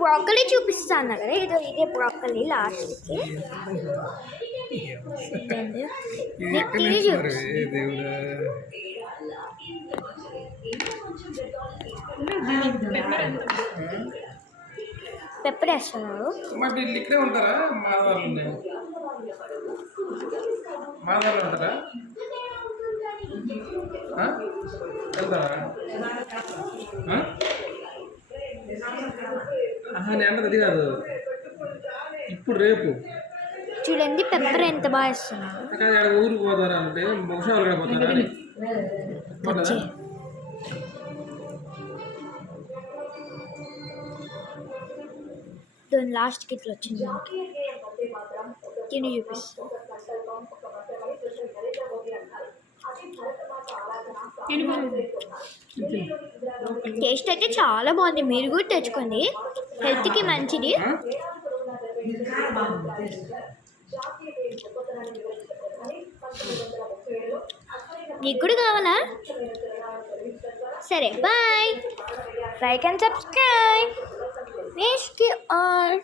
Broccoli చూపిస్తాను కదా, ఇదే బ్రాకలీ లాస్ట్కి. పెప్పర్ వేస్తున్నారు. ఇక్కడే ఉంటారా? మాధవాళ్ళు ఉంటారా? వెళ్తారా? నేను అది కాదు, ఇప్పుడు రేపు చూడండి పెప్పర్ ఎంత బాగా వేస్తున్నారు. ఊరికి పోతారా అంటే బహుశా అక్కడ పోతారా? లాస్ట్కి ఇట్లా వచ్చింది, తిని చూపిస్తా. టేస్ట్ అయితే చాలా బాగుంది, మీరు కూడా తెచ్చుకోండి, హెల్త్కి మంచిది. మీకు కూడా కావాలా? సరే bye, like and subscribe. Next are